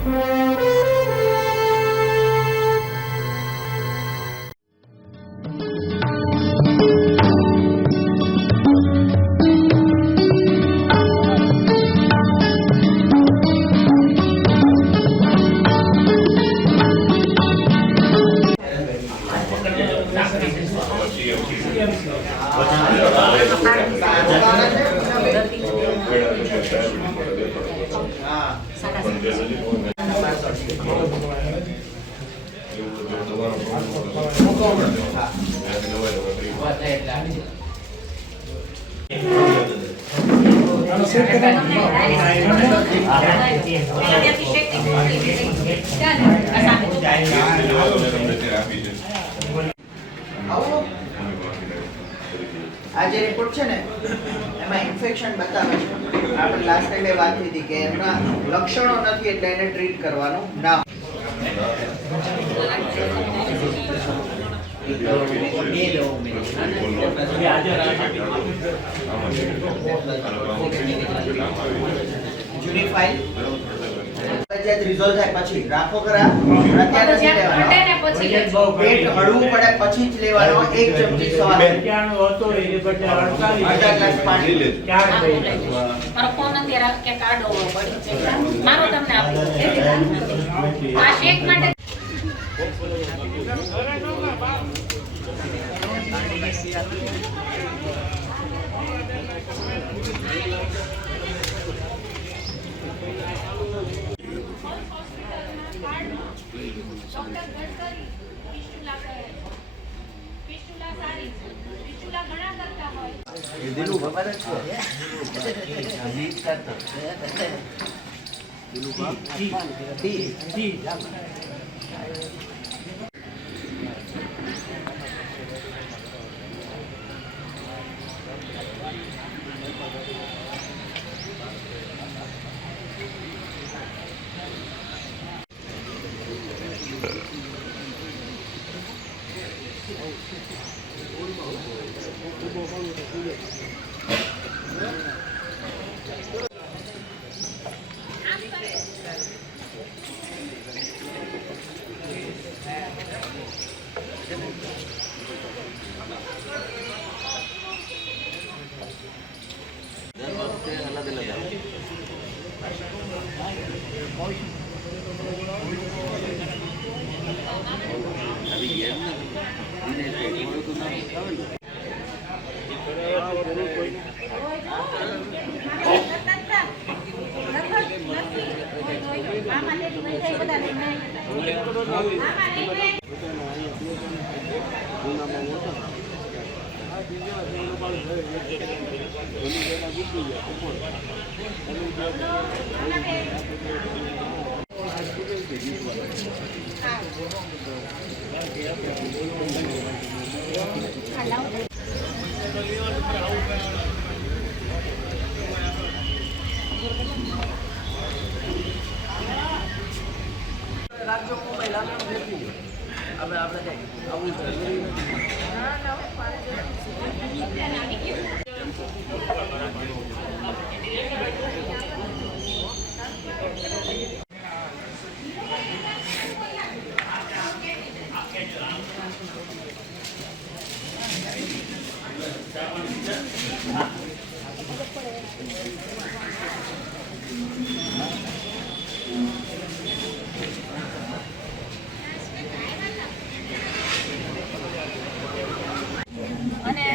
આ જે રિપોર્ટ છે ને એમાં ઇન્ફેક્શન બતાવે છે. આપણે લાસ્ટ ટાઈમે વાત થઈ હતી કે એમના લક્ષણો નથી એટલે એને ટ્રીટ કરવાનું ના. જૂની ફાઇલ રિઝોલ્વ થાય પછી રાખો ખરા. અત્યારે નથી લેવાનો. પેટ હળવું પડે પછી જ લેવાનો. 1 ચમચી સવારે હતો એને બદલે 48 ગ્લાસ પાણી લે. મારો ફોન અત્યારે કે કાર્ડ ઓવર પડી છે મારો તમને આપું આ શેક માટે દિલુ ખબર જ છે.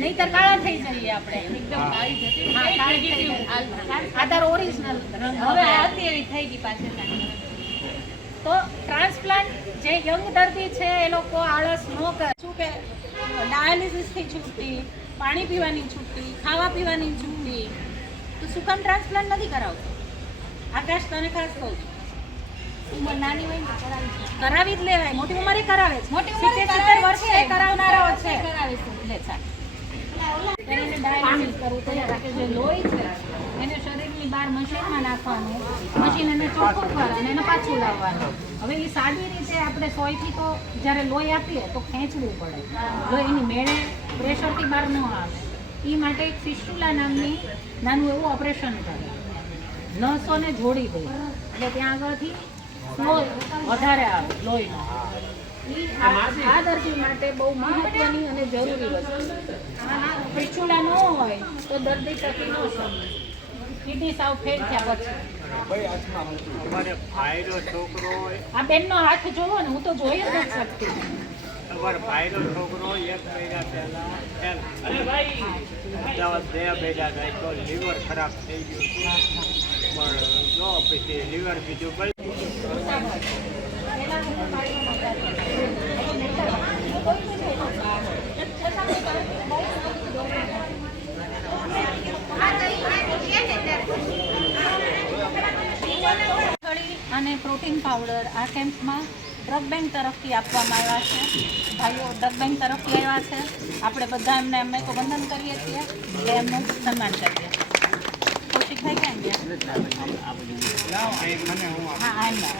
નહીતર કાળા થઈ જઈએ આપણે એકદમ આધાર ઓરિજિનલ હવે આથી એવી થઈ ગઈ પાછળ. તો ટ્રાન્સપ્લાન્ટ જે યંગ દર્દી છે એ લોકો આળસ ન કરે. શું કે ડાયાલિસિસથી છૂટતી, પાણી પીવાની છૂટતી, ખાવા પીવાની છૂટતી, તો શું કામ ટ્રાન્સપ્લાન્ટ નથી કરાવતો? આકાશ તને ખાસ કહું છું, ઉંમર નાની હોય કરાવી જ લેવાય. મોટી ઉંમરે કરાવે છે, મોટી ઉંમરે 70 વર્ષે કરાવનારાઓ છે. એને ડાયાલિસિસ કરવું તૈયાર રાખે. જે લોહી છે એને શરીરની બહાર મશીનમાં નાખવાનું, મશીન એને ચોખ્ખું કરે અને એને પાછું લાવવાનું. હવે એ સાદી રીતે આપણે સોયથી તો જ્યારે લોહી આપીએ તો ખેંચવું પડે, લોહીની મેળે પ્રેશરથી બહાર ન આવે. એ માટે એક ફિસ્ટુલા નામની નાનું એવું ઓપરેશન કરે, નસોને જોડી દે. એટલે ત્યાં આગળથી ફ્લો વધારે આવે લોહીનો આ દર્દી માટે બહુ મહત્વની અને જરૂરી વસ્તુ. પીછુડા ન હોય તો દર્દી ટકી ન શકે. કિડની સાવ ફેલ થયા પછી અમારે ભાઈનો છોકરો આ બેનનો હાથ જોવો ને, હું તો જોઈ જ નથી શકતી. અમારો ભાઈનો છોકરો 1 મહિના પહેલા અમદાવાદ 2 મહિના થાય તો લીવર ખરાબ થઈ ગયું પણ નો પછી લીવર બીજું અને પ્રોટીન પાવડર આ કેમ્પમાં ડ્રગ બેંક તરફથી આપવામાં આવ્યા છે. ભાઈઓ ડ્રગ બેંક તરફથી આવ્યા છે. આપણે બધા એમને અમે તો વંદન કરીએ છીએ એટલે એમનું સન્માન કરીએ. કૌશિકભાઈ ક્યાં ગયા? હા એમના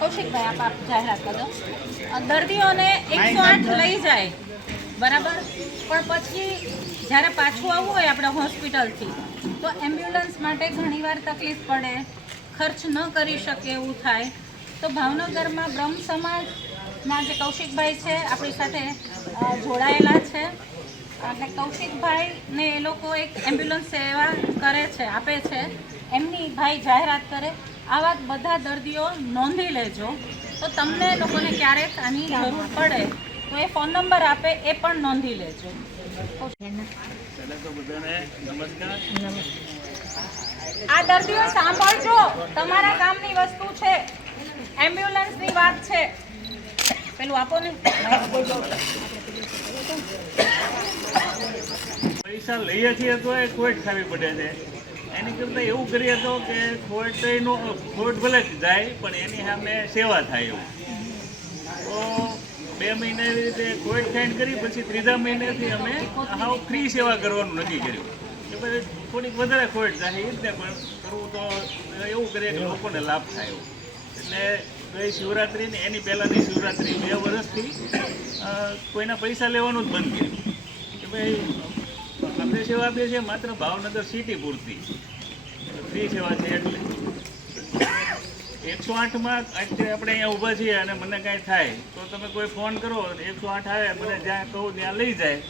કૌશિકભાઈ આપ જાહેરાત કરો. દર્દીઓને 108 લઈ જાય બરાબર, પણ પછી જ્યારે પાછું આવવું હોય આપણે હોસ્પિટલથી તો એમ્બ્યુલન્સ માટે ઘણીવાર તકલીફ પડે, ખર્ચ ન કરી શકે એવું થાય. તો ભાવનગરમાં બ્રહ્મ સમાજના જે કૌશિકભાઈ છે આપણી સાથે જોડાયેલા છે અને કૌશિકભાઈને એ લોકો એક એમ્બ્યુલન્સ સેવા કરે છે, આપે છે. એમની ભાઈ જાહેરાત કરે. આવા બધા દર્દીઓ નોંધી લેજો તો તમને લોકોને ક્યારેક આની જરૂર પડે તો એ ફોન નંબર આપે એ પણ નોંધી લેજો. આ દર્દીઓ સાંભળજો, તમારા કામની વસ્તુ છે, એમ્બ્યુલન્સની વાત છે. પેલું આપો ને. પૈસા લઈએ છીએ તો એ ખોટ ખાવી પડે છે. એની કરતાં એવું કરીએ તો કે ખોટ ભલે જાય પણ એની સામે સેવા થાય એવું. તો 2 મહિના એવી રીતે ખોટ ખાઈને કરી પછી 3જા મહિનેથી અમે હાવ ફ્રી સેવા કરવાનું નક્કી કર્યું કે ભાઈ થોડીક વધારે ખોટ જાય એ રીતે પણ કરવું તો એવું કરીએ કે લોકોને લાભ થાય એવું. એટલે ગઈ શિવરાત્રિની એની પહેલાંની શિવરાત્રિ 2 વર્ષથી કોઈના પૈસા લેવાનું જ બંધ કર્યું કે ભાઈ આપણે સેવા આપીએ છીએ માત્ર ભાવનગર સિટી પૂરતી ફ્રી સેવા છે. એટલે 108માં અત્યારે આપણે અહીંયા ઊભા છીએ અને મને કાંઈ થાય તો તમે કોઈ ફોન કરો 108 આવે, મને જ્યાં કહું ત્યાં લઈ જાય.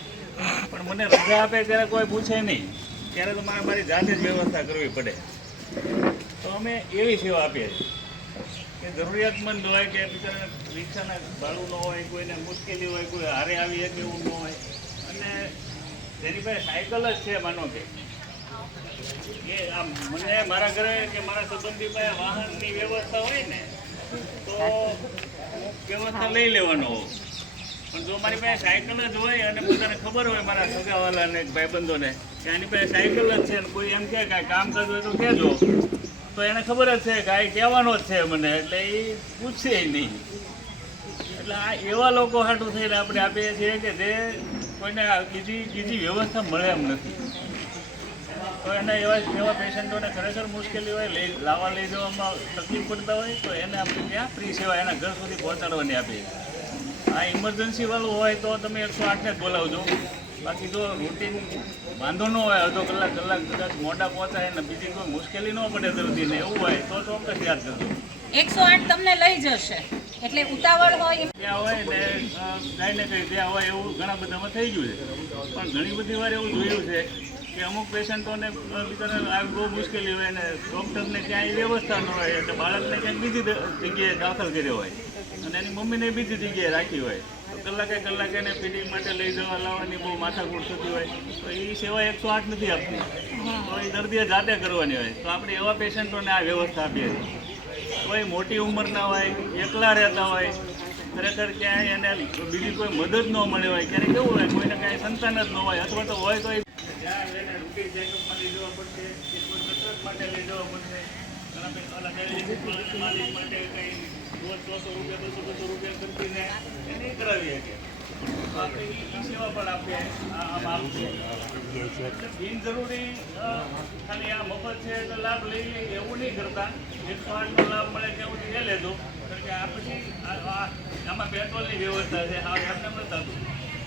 પણ મને રજા આપે ત્યારે કોઈ પૂછે નહીં, ત્યારે તો મારી જાતે જ વ્યવસ્થા કરવી પડે. તો અમે એવી સેવા આપીએ છીએ કે જરૂરિયાતમંદ હોય કે બિચારા રિક્ષાના ભાડું ન હોય, કોઈને મુશ્કેલી હોય, કોઈ હારે આવી શકે એવું ન હોય અને જેની પાસે સાયકલ જ છે, માનો કે આમ મને મારા ઘરે કે મારા સંબંધી પાસે વાહનની વ્યવસ્થા હોય ને તો વ્યવસ્થા લઈ લેવાનો હોવ. પણ જો મારી પાસે સાયકલ જ હોય અને બધાને ખબર હોય મારા સગાવાલાને ભાઈબંધોને કે આની પાસે સાયકલ જ છે ને કોઈ એમ કહે કાંઈ કામકાજ હોય તો કહેજો, તો એને ખબર જ છે કે આ કહેવાનો જ છે મને, એટલે એ પૂછશે નહીં. એટલે આ એવા લોકો હાટું થઈને આપણે આપીએ છીએ કે જે કોઈને બીજી વ્યવસ્થા મળે એમ નથી. તો એને એવા પેશન્ટોને ખરેખર મુશ્કેલી હોય, લઈ જવામાં તકલીફ પડતા હોય તો એને આપણે ત્યાં ફ્રી સેવા એના ઘર સુધી પહોંચાડવાની આપીએ. આ ઇમરજન્સીવાળું હોય તો તમે 108ને જ બોલાવજો. બાકી જો રૂટીન વાંધો ન હોય, અડધો કલાક કદાચ મોડા પહોંચાય ને બીજી કોઈ મુશ્કેલી ન પડે દર્દીને એવું હોય તો ચોક્કસ યાદ કરજો. 108 તમને લઈ જશે. એટલે ઉતાવળ હોય ત્યાં હોય ને કાંઈ ને કંઈ ત્યાં હોય એવું ઘણા બધામાં થઈ ગયું છે. પણ ઘણી બધી વાર એવું જોયું છે કે અમુક પેશન્ટોને બિચારા બહુ મુશ્કેલી હોય ને ડૉક્ટરને ક્યાંય વ્યવસ્થા ન હોય એટલે બાળકને ક્યાંક બીજી જગ્યાએ દાખલ કર્યો હોય અને એની મમ્મીને બીજી જગ્યાએ રાખી હોય તો કલાકે એને ફીડિંગ માટે લઈ જવા લાવવાની બહુ માથાકૂટ થતી હોય તો એ સેવા 108 નથી આપતી, તો એ દર્દીએ જાતે કરવાની હોય. તો આપણે એવા પેશન્ટોને આ વ્યવસ્થા આપીએ છીએ. કોઈ મોટી ઉંમરના હોય, એકલા રહેતા હોય, ખરેખર ક્યાંય એને બીજી કોઈ મદદ ન મળી હોય, ક્યારેક કેવું હોય કોઈને કાંઈ સંતાન જ ન હોય અથવા તો હોય તો જ્યાં એને રૂટીન ચેકઅપમાં લઈ જવા પડશે કે કોઈ કસરત માટે લઈ જવા પડશે, ઘણા માલિક માટે કંઈ રોજ 100 રૂપિયા 200 રૂપિયા ખર્ચીને એ નહીં કરાવી શકે. આપણે એ સેવા પણ આપણે આમ આપીએ. બિનજરૂરી ખાલી આ મફત છે એટલે લાભ લઈ લઈએ એવું નહીં કરતા. 108નો લાભ મળે ત્યાં સુધી એ લેજો, કારણ કે આ પછી આમાં પેટ્રોલની વ્યવસ્થા છે, આ ઘટના નથી થતું.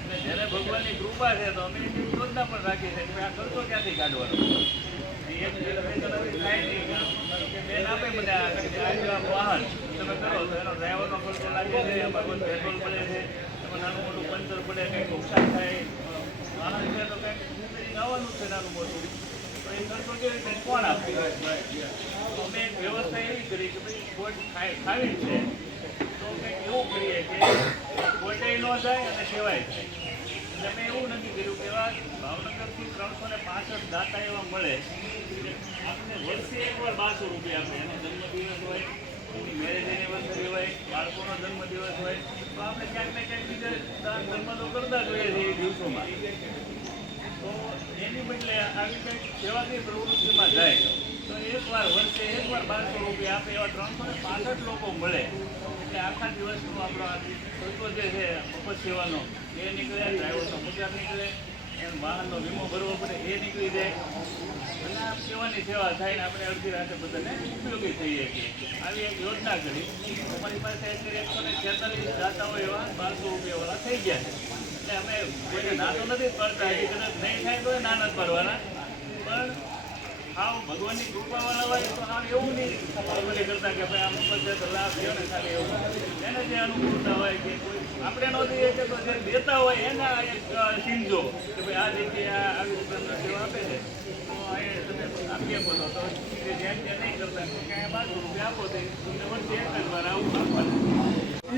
એટલે જ્યારે ભગવાન ભગવાનની કૃપા છે તો અમે એની યોજના પણ રાખીએ છીએ કે આ ખર્ચો ક્યાંથી કાઢવાનો. એક થાય નહીં કે બેન આપે મને આ વાહન તમે કરો તો એનો ડ્રાઈવરનો ખર્ચો લાગે છે, એમાં કોઈ પેટ્રોલ પડે છે, એમાં નાનું મોટું પંચર પડે, કંઈક નુકસાન થાય, વાહન છે તો કંઈક રિપેરિંગ આવવાનું છે નાનું મોટું, તો એ ખર્ચો કેવી રીતે કોણ આપે? અમે એક વ્યવસ્થા એવી કરી કે ભાઈ ખોટ ખાવી છે તો કંઈક એવું કરીએ કે ખોટે ન જાય અને સેવાય જાય. એટલે મેં એવું નક્કી કર્યું કે એવા ભાવનગરથી 365 દાતા એવા મળે, આપણે વર્ષે એકવાર 1200 રૂપિયા આપે. એનો જન્મદિવસ હોય, એની મેરેજ એનિવર્સરી હોય, બાળકોનો જન્મદિવસ હોય તો આપણે ક્યાંક ને ક્યાંક બીજા દાન ધર્મ તો કરતા જોઈએ છીએ એ દિવસોમાં. તો એની બદલે આવી કંઈક સેવાકીય પ્રવૃત્તિમાં જાય તો એકવાર વર્ષે એકવાર 1200 રૂપિયા આપે એવા 365 લોકો મળે એટલે આખા દિવસનો આપણો આ ખર્ચો જે છે મફત સેવાનો એ નીકળે, ડ્રાઈવરનો પગાર નીકળે, એમ વાહનનો વીમો ભરવો પડે એ નીકળી જાય અને આ સેવાની સેવા થાય ને આપણે અડધી રાતે બધાને ઉપયોગી થઈએ છીએ. આવી એક યોજના કરી અમારી પાસે અત્યારે 146 દાતાઓ એવા 1200 રૂપિયાવાળા થઈ ગયા છે. એટલે અમે કોઈને ના તો નથી પડતા, હજી કદાચ નહીં થાય તો ના નથી પડવાના, પણ હાવ ભગવાનની કૃપાવાળા હોય તો હાવ એવું નહીં બધી કરતા કે ભાઈ આ મફત છે તો લાભ લ્યો ને ખાલી એવું. એને જે અનુકૂળતા હોય કે કોઈ આપણે ન દઈએ કે તો જે દેતા હોય એના એક સીનજો કે ભાઈ આ જગ્યાએ આવી રીતે સેવા આપે છે તો એ તમે આપી આપો તો જ્યાં નહીં કરતા ક્યાંય 1200 રૂપિયા આપો તો તમને વર્ષે એક વાર આવું આપવાનું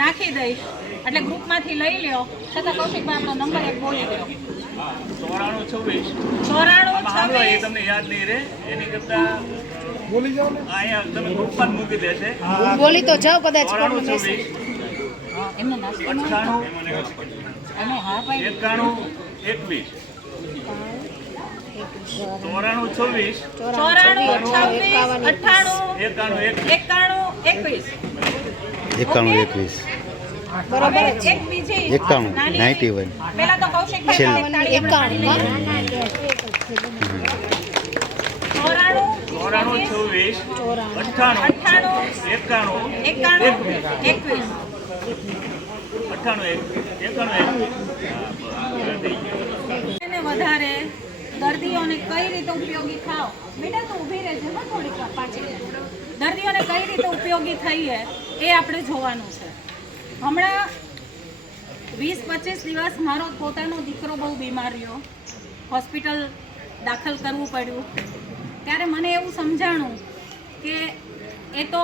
નાખી દઈશ એટલે ગ્રુપમાંથી લઈ લ્યો. છતાં કૌશિકભાઈ આપણો નંબર એક બોલી દો. 9426 એ તમને યાદ નહીં રહે એની કરતા બોલી જાઓ ને અહીંયા તમે ગ્રુપમાં જ મૂકી દેશે. બોલી તો જાઓ કદાચ 9426 એમને નાસ્તો 98 અને હા ભાઈ 91 21 9426 બરોબર. એક બીજી 91 પહેલા તો કૌશિકભાઈ 91 વધારે દર્દીઓને કઈ રીતે ઉપયોગી થાવ. બેટા તો ઊભી રહેજે ને થોડીક વાર પાછી. દર્દીઓને કઈ રીતે ઉપયોગી થઈએ એ આપણે જોવાનું છે. હમણાં 20-25 દિવસ મારો પોતાનો દીકરો બહુ બીમાર રહ્યો, હોસ્પિટલ દાખલ કરવું પડ્યું. ત્યારે મને એવું સમજાણું કે એ તો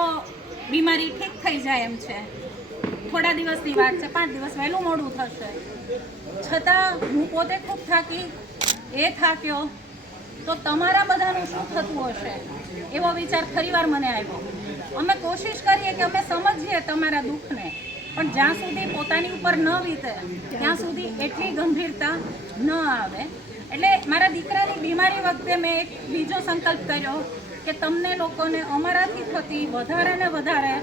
બીમારી ઠીક થઈ જાય એમ છે, થોડા દિવસની વાત છે, 5 દિવસ વહેલું મોડું થશે. છતાં હું પોતે ખૂબ થાકી, એ થાક્યો તો તમારા બધાનું શું થતું હશે એવો વિચાર ફરીવાર મને આવ્યો. અમે કોશિશ કરીએ કે અમે સમજીએ તમારા દુઃખને, પણ જ્યાં સુધી પોતાની ઉપર ન વીતે ત્યાં સુધી એટલી ગંભીરતા ન આવે. એટલે મારા દીકરાની બીમારી વખતે મેં એક બીજો સંકલ્પ કર્યો કે તમને લોકોને અમારાથી થતી વધારે ને વધારે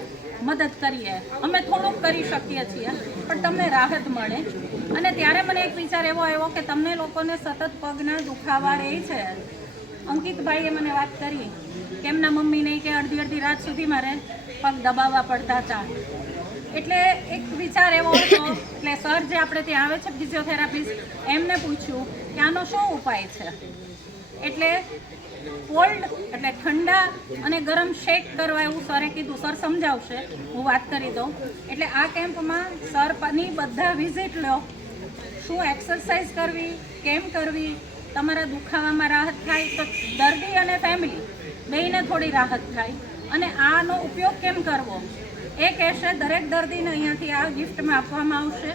મદદ કરીએ. અમે થોડુંક કરી શકીએ છીએ પણ તમને રાહત મળે. અને ત્યારે મને એક વિચાર એવો આવ્યો કે તમને લોકોને સતત પગના દુખાવા રહે છે. અંકિતભાઈએ મને વાત કરી કે એમના મમ્મીને કે અડધી રાત સુધી મારે પગ દબાવવા પડતા હતા. એટલે એક વિચાર એવો હતો એટલે સર જે આપણે ત્યાં આવે છે ફિઝિયોથેરાપિસ્ટ, એમને પૂછ્યું કે આનો શું ઉપાય છે. એટલે કોલ્ડ એટલે ઠંડા અને ગરમ શેક કરવા એવું સરે કીધું. સર સમજાવશે, હું વાત કરી દઉં. એટલે આ કેમ્પમાં સરની બધા વિઝિટ લો, શું એક્સરસાઇઝ કરવી, કેમ કરવી, તમારા દુખાવામાં રાહત થાય તો દર્દી અને ફેમિલી બેયને થોડી રાહત થાય. અને આનો ઉપયોગ કેમ કરવો એ કહેશે. દરેક દર્દીને અહીંયાથી આ ગિફ્ટમાં આપવામાં આવશે,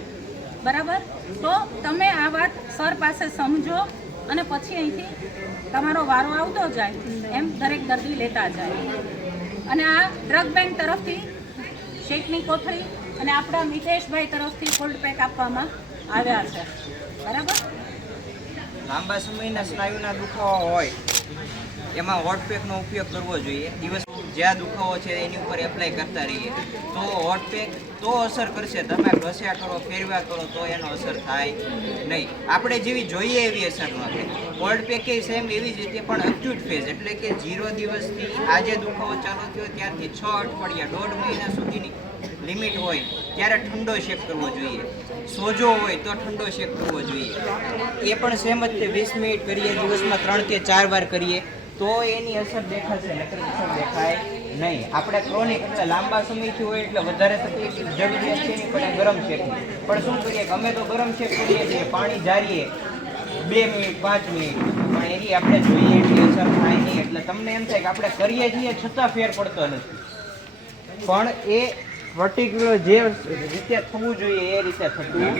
બરાબર? તો તમે આ વાત સર પાસે સમજો અને પછી અહીંથી તમારો વારો આવતો જાય એમ દરેક દર્દી લેતા જાય. અને આ ડ્રગ બેંક તરફથી શેકની કોથળી અને આપણા મિતેશભાઈ તરફથી કોલ્ડ પેક આપવામાં આવ્યા છે, બરાબર? લાંબા સમયના સ્નાયુના દુખાવા હોય એમાં હોટ પેકનો ઉપયોગ કરવો જોઈએ. દિવસ જ્યાં દુખાવો છે એની ઉપર એપ્લાય કરતા રહીએ તો હોટ પેક તો અસર કરશે. તમે ઘસ્યા કરો, ફેરવ્યા કરો તો એનો અસર થાય નહીં. આપણે જેવી જોઈએ એવી અસર ન થાય. કોલ્ડ પેક એ સેમ એવી જ રીતે પણ એક્યુટ ફેઝ એટલે કે 0 દિવસથી આજે દુખાવો ચાલુ થયો ત્યારથી 6 અઠવાડિયા 1.5 મહિના સુધીની લિમિટ હોય ત્યારે ઠંડો શેક કરવો જોઈએ. સોજો હોય તો ઠંડો શેક કરવો જોઈએ. એ પણ સેમ જ તે 20 મિનિટ કરીએ, દિવસમાં 3 કે 4 વાર કરીએ તો એની અસર દેખાશે, નકર અસર દેખાય નહીં. આપણે ક્રોનિક એટલે લાંબા સમયથી હોય એટલે વધારે તકલીફ જરૂરિયાત છે નહીં, પણ ગરમ શેકની. પણ શું કરીએ કે અમે તો ગરમ શેક કરીએ છીએ, પાણી જારીએ 2 મિનિટ 5 મિનિટ, પણ એની આપણે જોઈએ એટલી અસર થાય નહીં. એટલે તમને એમ થાય કે આપણે કરીએ છીએ છતાં ફેર પડતો નથી. પણ એ પર્ટિક્યુલર જે રીતે થવું જોઈએ એ રીતે થતું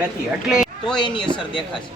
નથી, એટલે તો એની અસર દેખાશે.